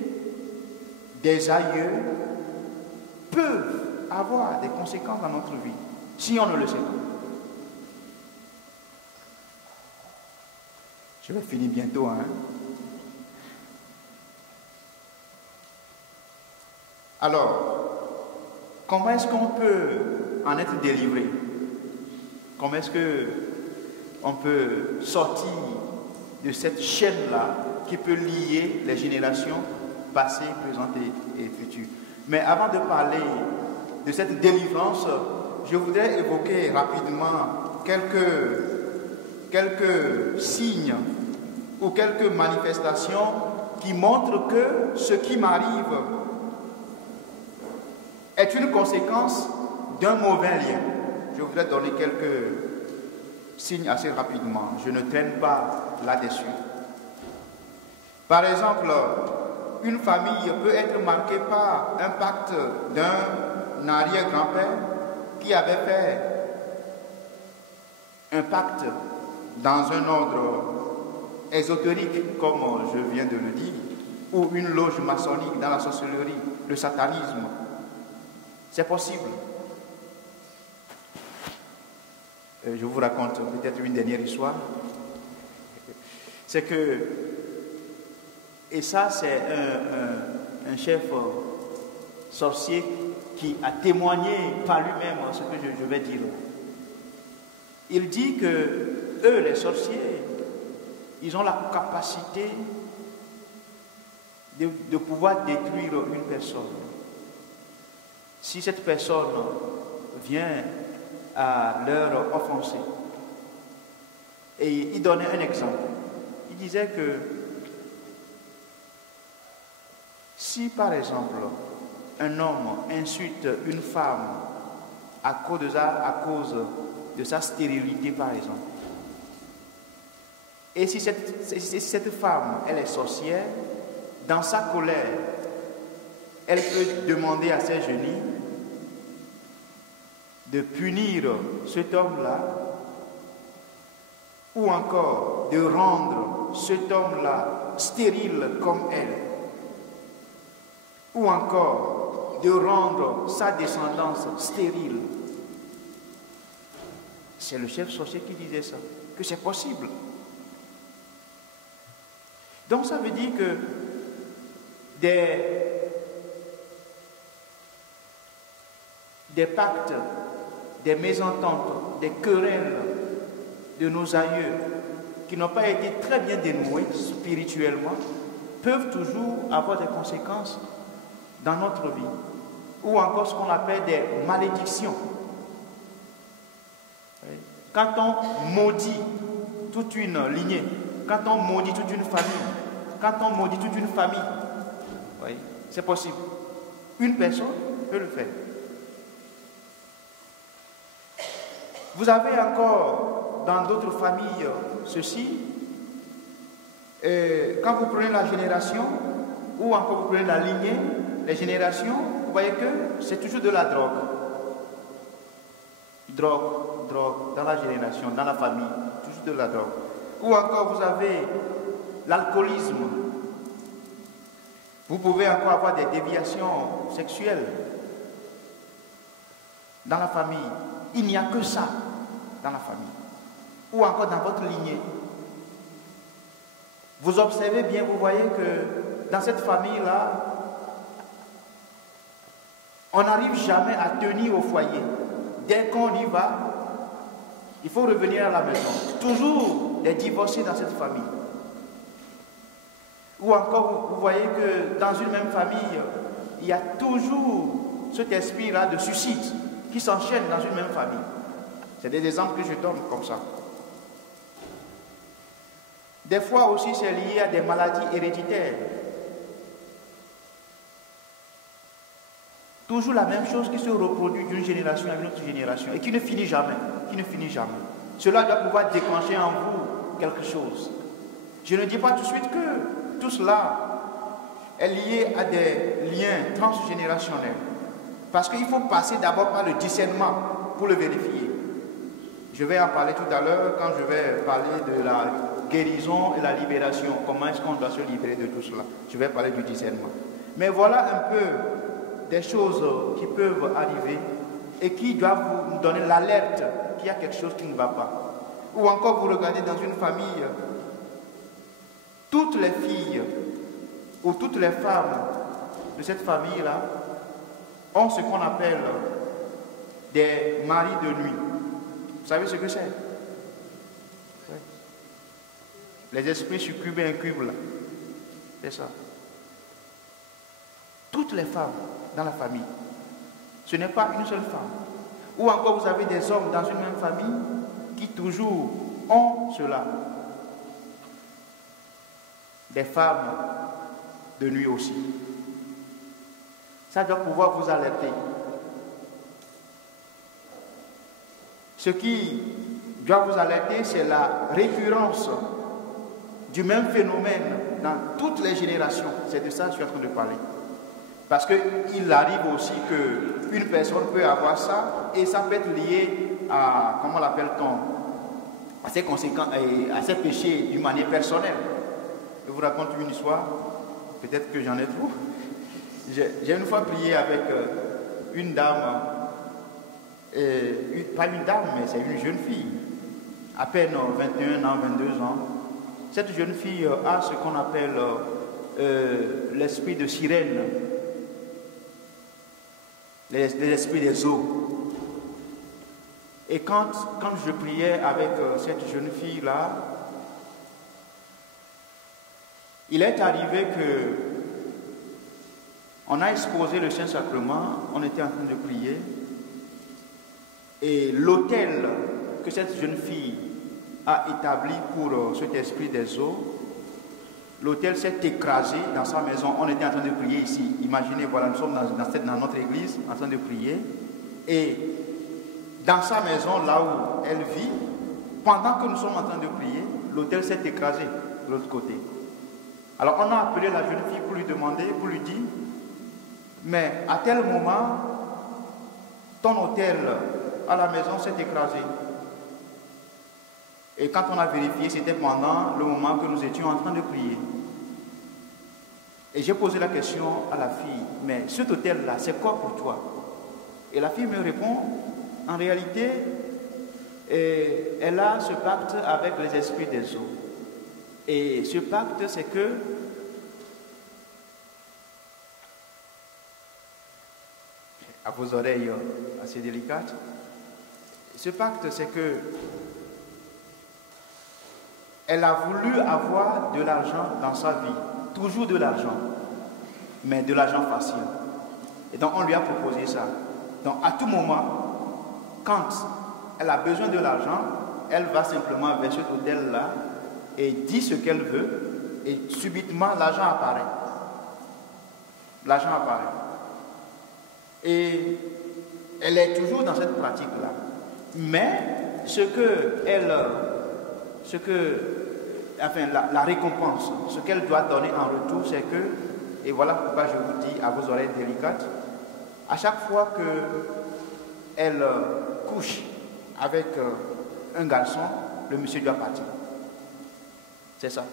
des aïeux peuvent avoir des conséquences dans notre vie, si on ne le sait pas. Je vais finir bientôt, hein. Alors, comment est-ce qu'on peut en être délivré? Comment est-ce qu'on peut sortir de cette chaîne-là qui peut lier les générations passées, présentes et futures? Mais avant de parler de cette délivrance, je voudrais évoquer rapidement quelques signes ou quelques manifestations qui montrent que ce qui m'arrive est une conséquence d'un mauvais lien. Je voudrais donner quelques signes assez rapidement. Je ne traîne pas là-dessus. Par exemple, une famille peut être marquée par un pacte d'un arrière-grand-père qui avait fait un pacte dans un ordre ésotérique, comme je viens de le dire, ou une loge maçonnique dans la sorcellerie, le satanisme. C'est possible. Je vous raconte peut-être une dernière histoire. C'est que, et ça c'est un chef sorcier qui a témoigné par lui-même ce que je vais dire. Il dit que eux, les sorciers, ils ont la capacité de pouvoir détruire une personne. Si cette personne vient à leur offenser. Et il donnait un exemple. Il disait que si par exemple un homme insulte une femme à cause de sa stérilité par exemple, et si cette femme elle est sorcière, dans sa colère elle peut demander à ses génies de punir cet homme-là, ou encore de rendre cet homme-là stérile comme elle, ou encore de rendre sa descendance stérile. C'est le chef sorcier qui disait ça, que c'est possible. Donc ça veut dire que des pactes, des mésententes, des querelles de nos aïeux qui n'ont pas été très bien dénoués spirituellement peuvent toujours avoir des conséquences dans notre vie, ou encore ce qu'on appelle des malédictions. Quand on maudit toute une lignée, quand on maudit toute une famille, quand on maudit toute une famille, oui, c'est possible. Une personne peut le faire. Vous avez encore dans d'autres familles ceci. Quand vous prenez la génération, ou encore vous prenez la lignée, les générations, vous voyez que c'est toujours de la drogue. Drogue, drogue dans la génération, dans la famille, toujours de la drogue. Ou encore vous avez l'alcoolisme. Vous pouvez encore avoir des déviations sexuelles dans la famille. Il n'y a que ça dans la famille. Ou encore dans votre lignée. Vous observez bien, vous voyez que dans cette famille-là, on n'arrive jamais à tenir au foyer. Dès qu'on y va, il faut revenir à la maison. Toujours des divorcés dans cette famille. Ou encore, vous voyez que dans une même famille, il y a toujours cet esprit-là de suicide qui s'enchaîne dans une même famille. C'est des exemples que je donne comme ça. Des fois aussi, c'est lié à des maladies héréditaires. Toujours la même chose qui se reproduit d'une génération à une autre génération et qui ne finit jamais, Cela doit pouvoir déclencher en vous quelque chose. Je ne dis pas tout de suite que tout cela est lié à des liens transgénérationnels. Parce qu'il faut passer d'abord par le discernement pour le vérifier. Je vais en parler tout à l'heure quand je vais parler de la guérison et la libération. Comment est-ce qu'on doit se libérer de tout cela? Je vais parler du discernement. Mais voilà un peu des choses qui peuvent arriver et qui doivent vous donner l'alerte qu'il y a quelque chose qui ne va pas. Ou encore vous regardez dans une famille, toutes les filles ou toutes les femmes de cette famille-là ont ce qu'on appelle des maris de nuit. Vous savez ce que c'est? Les esprits succubes et incubes là. C'est ça. Toutes les femmes dans la famille. Ce n'est pas une seule femme. Ou encore vous avez des hommes dans une même famille qui toujours ont cela. Des femmes de nuit aussi. Ça doit pouvoir vous alerter. Ce qui doit vous alerter, c'est la récurrence du même phénomène dans toutes les générations. C'est de ça que je suis en train de parler. Parce qu'il arrive aussi qu'une personne peut avoir ça et ça peut être lié à, comment l'appelle-t-on, à ses conséquences, à ses péchés d'une manière personnelle. Je vous raconte une histoire, peut-être que j'en ai trop. J'ai une fois prié avec une dame, pas une dame, mais c'est une jeune fille, à peine 21 ans, 22 ans. Cette jeune fille a ce qu'on appelle l'esprit de sirène, l'esprit des eaux. Et quand je priais avec cette jeune fille-là, il est arrivé que on a exposé le Saint-Sacrement, on était en train de prier, et l'autel que cette jeune fille a établi pour cet esprit des eaux, l'autel s'est écrasé dans sa maison. On était en train de prier ici. Imaginez, voilà, nous sommes dans notre église en train de prier, et dans sa maison, là où elle vit, pendant que nous sommes en train de prier, l'autel s'est écrasé de l'autre côté. Alors on a appelé la jeune fille pour lui demander, pour lui dire, mais à tel moment, ton autel à la maison s'est écrasé. Et quand on a vérifié, c'était pendant le moment que nous étions en train de prier. Et j'ai posé la question à la fille, mais cet autel-là, c'est quoi pour toi? Et la fille me répond, en réalité, elle a ce pacte avec les esprits des eaux. Et ce pacte, c'est que à vos oreilles assez délicates, ce pacte, c'est que elle a voulu avoir de l'argent dans sa vie, toujours de l'argent, mais de l'argent facile. Et donc on lui a proposé ça. Donc à tout moment, quand elle a besoin de l'argent, elle va simplement vers cet hôtel-là et dit ce qu'elle veut, et subitement l'argent apparaît. L'argent apparaît. Et elle est toujours dans cette pratique-là. Mais la récompense, ce qu'elle doit donner en retour, c'est que, et voilà pourquoi je vous dis à vos oreilles délicates, à chaque fois qu'elle couche avec un garçon, le monsieur doit partir. C'est ça.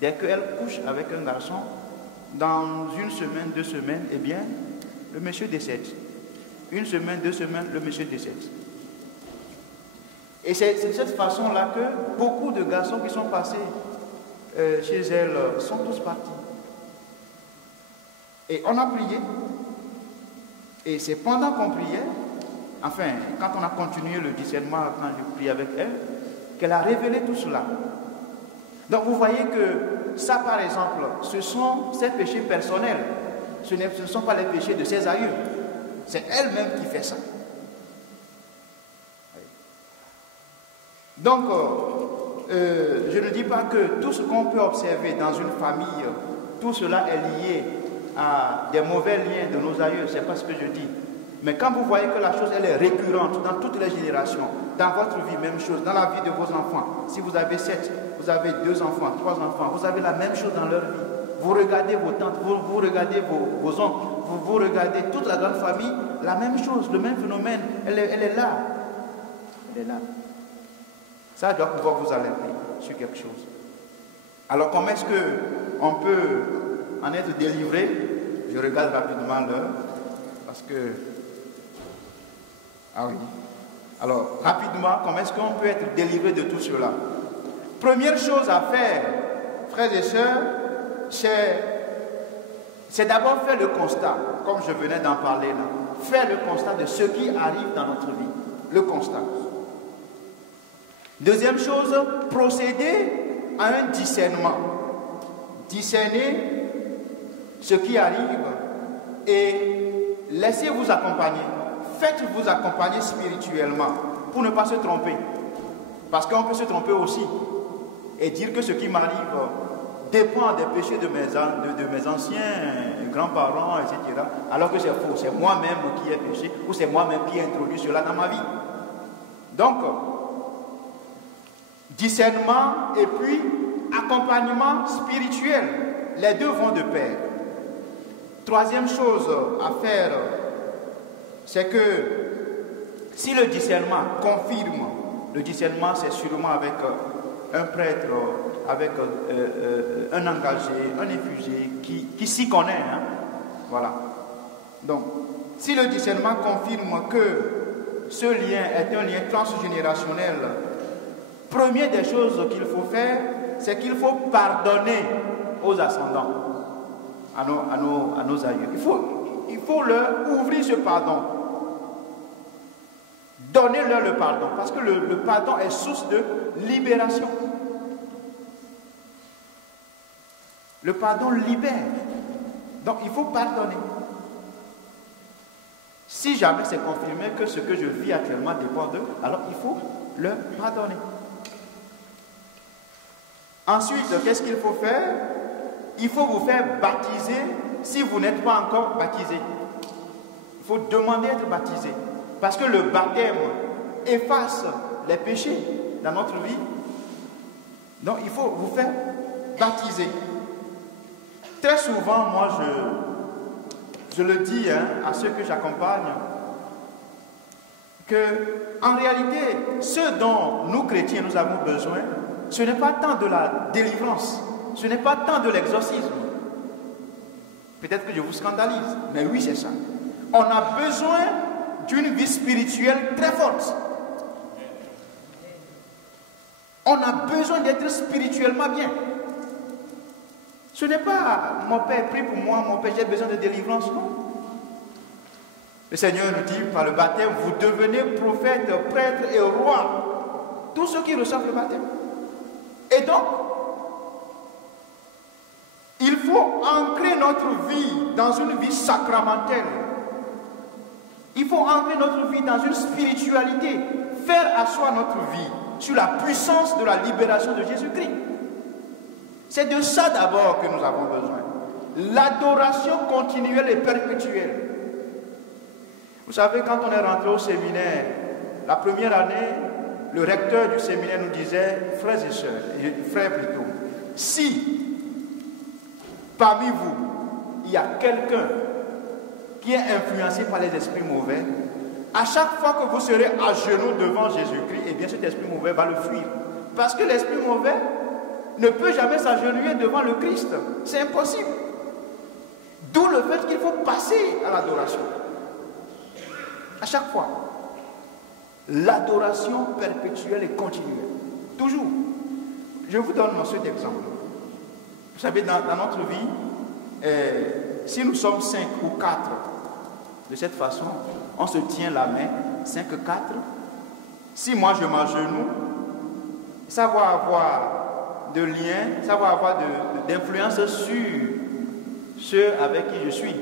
Dès qu'elle couche avec un garçon, dans une semaine, 2 semaines, eh bien, le monsieur décède. 1 semaine, 2 semaines, le monsieur décède. Et c'est de cette façon-là que beaucoup de garçons qui sont passés chez elle sont tous partis. Et on a prié. Et c'est pendant qu'on priait, enfin, quand on a continué le discernement, quand je priais avec elle, qu'elle a révélé tout cela. Donc vous voyez que ça, par exemple, ce sont ses péchés personnels. Ce ne sont pas les péchés de ses aïeux. C'est elle-même qui fait ça. Donc, je ne dis pas que tout ce qu'on peut observer dans une famille, tout cela est lié à des mauvais liens de nos aïeux. C'est pas ce que je dis. Mais quand vous voyez que la chose, elle est récurrente dans toutes les générations, dans votre vie, même chose, dans la vie de vos enfants. Si vous avez 7, vous avez 2 enfants, 3 enfants, vous avez la même chose dans leur vie. Vous regardez vos tantes, vous regardez vos oncles, vous regardez toute la grande famille, la même chose, le même phénomène, elle est là. Elle est là. Ça doit pouvoir vous alerter sur quelque chose. Alors comment est-ce qu'on peut en être délivré? Je regarde rapidement l'heure, parce que... Ah oui. Alors, rapidement, comment est-ce qu'on peut être délivré de tout cela? Première chose à faire, frères et sœurs, c'est d'abord faire le constat, comme je venais d'en parler là. Faire le constat de ce qui arrive dans notre vie. Le constat. Deuxième chose, procéder à un discernement. Discerner ce qui arrive et laissez-vous accompagner. Faites-vous accompagner spirituellement pour ne pas se tromper. Parce qu'on peut se tromper aussi et dire que ce qui m'arrive dépend des péchés de mes anciens grands-parents, etc. Alors que c'est faux, c'est moi-même qui ai péché ou c'est moi-même qui ai introduit cela dans ma vie. Donc, discernement et puis accompagnement spirituel, les deux vont de pair. Troisième chose à faire, c'est que si le discernement confirme, le discernement c'est sûrement avec un prêtre, avec un engagé, un effugé qui s'y connaît. Hein? Voilà. Donc, si le discernement confirme que ce lien est un lien transgénérationnel, première des choses qu'il faut faire, c'est qu'il faut pardonner aux ascendants, à nos aïeux. Il faut leur ouvrir ce pardon. Donnez-leur le pardon, parce que le pardon est source de libération. Le pardon libère. Donc il faut pardonner. Si jamais c'est confirmé que ce que je vis actuellement dépend d'eux, alors il faut leur pardonner. Ensuite, qu'est-ce qu'il faut faire? Il faut vous faire baptiser si vous n'êtes pas encore baptisé. Il faut demander d'être baptisé. Parce que le baptême efface les péchés dans notre vie. Donc il faut vous faire baptiser. Très souvent, moi je le dis à ceux que j'accompagne, que en réalité, ce dont nous chrétiens nous avons besoin, ce n'est pas tant de la délivrance, ce n'est pas tant de l'exorcisme. Peut-être que je vous scandalise, mais oui, c'est ça. On a besoin d'une vie spirituelle très forte. On a besoin d'être spirituellement bien. Ce n'est pas mon Père prie pour moi, mon Père j'ai besoin de délivrance, non. Le Seigneur nous dit par le baptême, vous devenez prophète, prêtre et roi. Tous ceux qui reçoivent le baptême. Et donc, il faut ancrer notre vie dans une vie sacramentelle. Il faut ancrer notre vie dans une spiritualité, faire asseoir notre vie sur la puissance de la libération de Jésus-Christ. C'est de ça d'abord que nous avons besoin. L'adoration continuelle et perpétuelle. Vous savez, quand on est rentré au séminaire, la première année, le recteur du séminaire nous disait, frères et sœurs, frères plutôt, si parmi vous, il y a quelqu'un qui est influencé par les esprits mauvais, À chaque fois que vous serez à genoux devant Jésus-Christ, eh bien cet esprit mauvais va le fuir. Parce que l'esprit mauvais ne peut jamais s'agenouiller devant le Christ. C'est impossible. D'où le fait qu'il faut passer à l'adoration. À chaque fois. L'adoration perpétuelle et continuelle. Toujours. Je vous donne cet exemple. Vous savez, dans notre vie, si nous sommes 5 ou 4, de cette façon, on se tient la main, 5, 4. Si moi je m'agenouille, ça va avoir de lien, ça va avoir d'influence sur ceux avec qui je suis.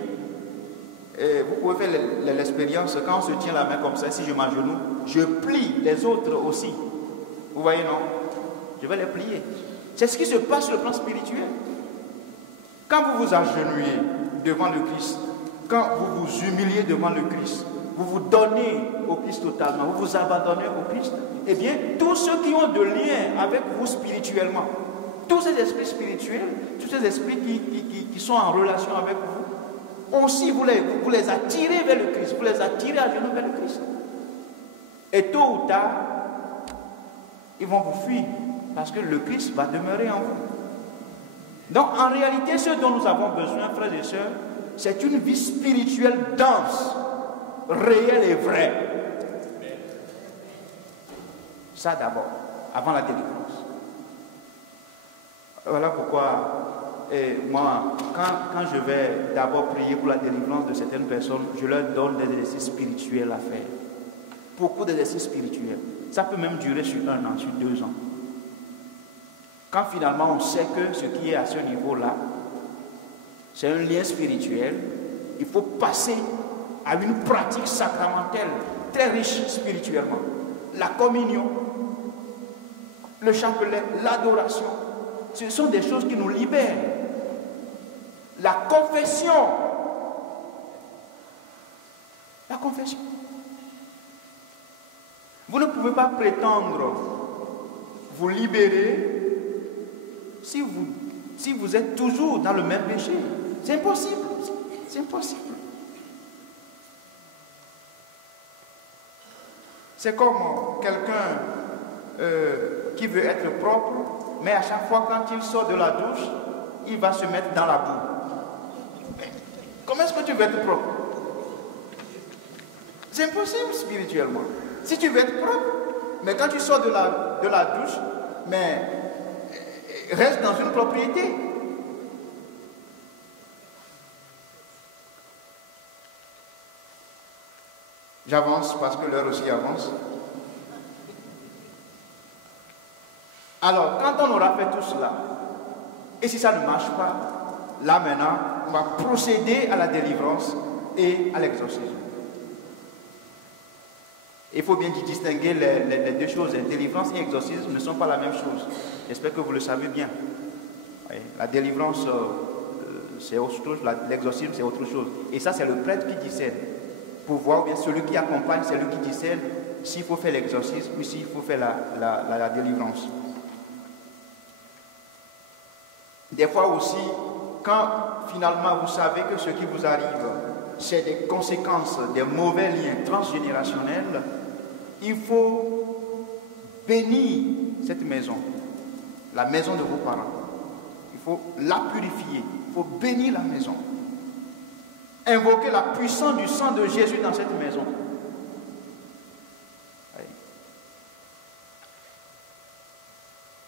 Et vous pouvez faire l'expérience, quand on se tient la main comme ça, si je m'agenouille, je plie les autres aussi. Vous voyez, non? Je vais les plier. C'est ce qui se passe sur le plan spirituel. Quand vous vous agenouillez devant le Christ, quand vous vous humiliez devant le Christ, vous vous donnez au Christ totalement, vous vous abandonnez au Christ, eh bien, tous ceux qui ont de lien avec vous spirituellement, tous ces esprits spirituels, tous ces esprits qui sont en relation avec vous, aussi vous les attirez vers le Christ, vous les attirez à genoux vers le Christ. Et tôt ou tard, ils vont vous fuir, parce que le Christ va demeurer en vous. Donc, en réalité, ce dont nous avons besoin, frères et sœurs, c'est une vie spirituelle dense, réelle et vraie. Ça d'abord, avant la délivrance. Voilà pourquoi, moi, quand je vais d'abord prier pour la délivrance de certaines personnes, je leur donne des exercices spirituels à faire. Beaucoup d'exercices spirituels. Ça peut même durer sur 1 an, sur 2 ans. Quand finalement on sait que ce qui est à ce niveau-là, c'est un lien spirituel, il faut passer à une pratique sacramentelle très riche spirituellement. La communion, le chapelet, l'adoration, ce sont des choses qui nous libèrent. La confession. La confession. Vous ne pouvez pas prétendre vous libérer si vous êtes toujours dans le même péché. C'est impossible. C'est impossible. C'est comme quelqu'un qui veut être propre, mais à chaque fois quand il sort de la douche, il va se mettre dans la boue. Comment est-ce que tu veux être propre? C'est impossible spirituellement. Si tu veux être propre, mais quand tu sors de la douche, mais reste dans une propriété. J'avance parce que l'heure aussi avance. Alors, quand on aura fait tout cela, et si ça ne marche pas, là maintenant, on va procéder à la délivrance et à l'exorcisme. Il faut bien distinguer les deux choses. Délivrance et exorcisme ne sont pas la même chose. J'espère que vous le savez bien. La délivrance, c'est autre chose, l'exorcisme, c'est autre chose. Et ça, c'est le prêtre qui discerne. Pour voir bien celui qui accompagne, c'est lui qui discerne s'il faut faire l'exorcisme ou s'il faut faire la délivrance. Des fois aussi, quand finalement vous savez que ce qui vous arrive, c'est des conséquences des mauvais liens transgénérationnels, il faut bénir cette maison, la maison de vos parents. Il faut la purifier, il faut bénir la maison. Invoquer la puissance du sang de Jésus dans cette maison.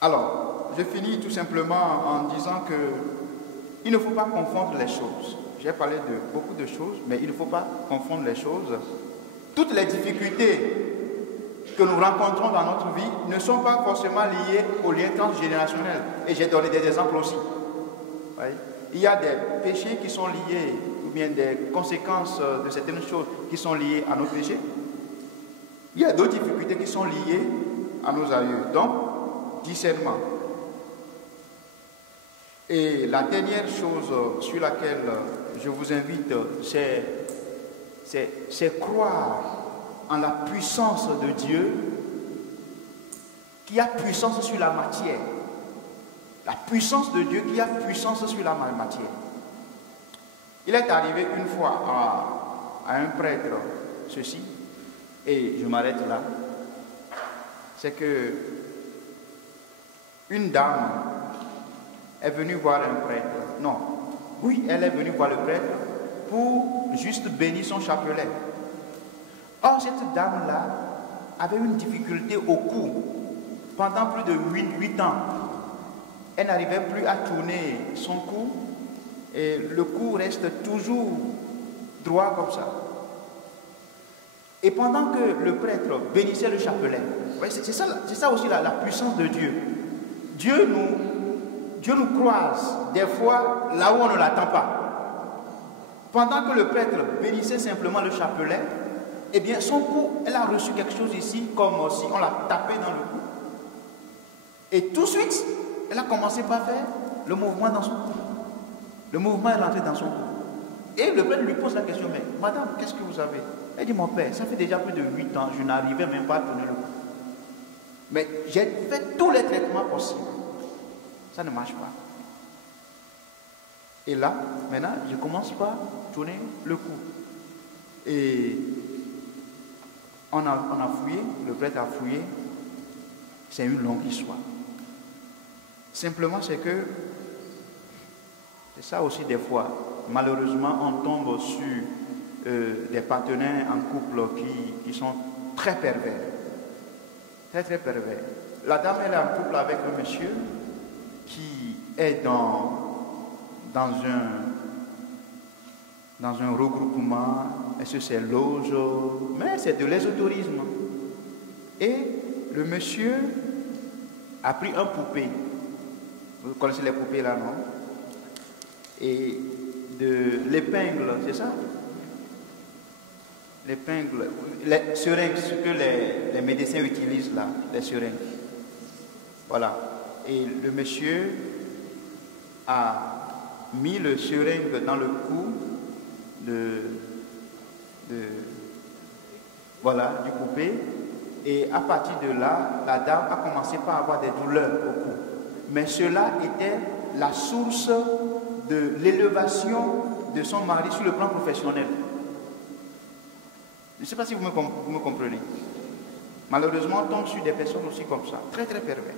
Alors, je finis tout simplement en disant que il ne faut pas confondre les choses. J'ai parlé de beaucoup de choses, mais il ne faut pas confondre les choses. Toutes les difficultés que nous rencontrons dans notre vie ne sont pas forcément liées aux liens transgénérationnels. Et j'ai donné des exemples aussi. Oui. Il y a des péchés qui sont liés, ou bien des conséquences de certaines choses qui sont liées à nos péchés. Il y a d'autres difficultés qui sont liées à nos aïeux. Donc, discernement. Et la dernière chose sur laquelle je vous invite, c'est croire en la puissance de Dieu qui a puissance sur la matière. La puissance de Dieu qui a puissance sur la matière. Il est arrivé une fois à un prêtre, ceci, Et je m'arrête là. C'est que une dame est venue voir un prêtre. Non, oui, elle est venue voir le prêtre pour juste bénir son chapelet. Or, cette dame-là avait une difficulté au cou pendant plus de 8 ans. Elle n'arrivait plus à tourner son cou et le cou reste toujours droit comme ça. Et pendant que le prêtre bénissait le chapelet, c'est ça aussi la puissance de Dieu. Dieu nous croise des fois là où on ne l'attend pas. Pendant que le prêtre bénissait simplement le chapelet, eh bien son cou, elle a reçu quelque chose ici, comme si on l'a tapé dans le cou. Et tout de suite, elle a commencé par faire le mouvement dans son cou. Le mouvement est rentré dans son cou. Et le prêtre lui pose la question, mais madame, qu'est-ce que vous avez? Elle dit, mon père, ça fait déjà plus de 8 ans, je n'arrivais même pas à tourner le cou. Mais j'ai fait tous les traitements possibles. Ça ne marche pas. Et là, maintenant, je commence par tourner le cou. Et on a fouillé, le prêtre a fouillé. C'est une longue histoire. Simplement, c'est ça aussi des fois. Malheureusement, on tombe sur des partenaires en couple qui sont très pervers. Très, très pervers. La dame, elle est en couple avec un monsieur qui est dans un regroupement, est-ce que c'est loge, mais c'est de l'ésotérisme. Et le monsieur a pris un poupée. Vous connaissez les poupées là, non? Et de l'épingle, c'est ça? L'épingle, les seringues, ce que les médecins utilisent là, les seringues. Voilà. Et le monsieur a mis le seringue dans le cou du poupée. Et à partir de là, la dame a commencé par avoir des douleurs au cou. Mais cela était la source de l'élévation de son mari sur le plan professionnel. Je ne sais pas si vous me comprenez. Malheureusement, on tombe sur des personnes aussi comme ça, très très pervers.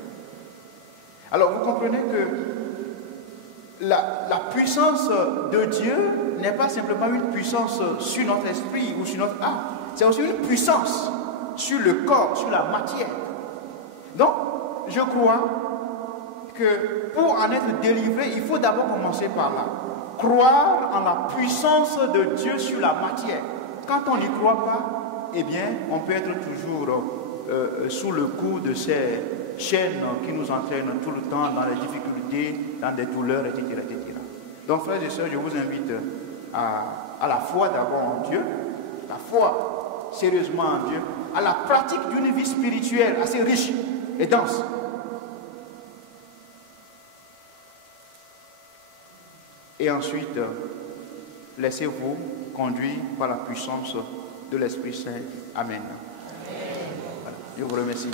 Alors vous comprenez que la puissance de Dieu n'est pas simplement une puissance sur notre esprit ou sur notre âme, c'est aussi une puissance sur le corps, sur la matière. Donc, je crois que pour en être délivré, il faut d'abord commencer par là. Croire en la puissance de Dieu sur la matière. Quand on n'y croit pas, eh bien, on peut être toujours sous le coup de ces chaînes qui nous entraînent tout le temps dans les difficultés, dans des douleurs, etc. etc. Donc, frères et sœurs, je vous invite à la foi d'abord en Dieu, la foi sérieusement en Dieu, à la pratique d'une vie spirituelle assez riche et dense. Et ensuite, laissez-vous conduire par la puissance de l'Esprit Saint. Amen. Voilà. Je vous remercie.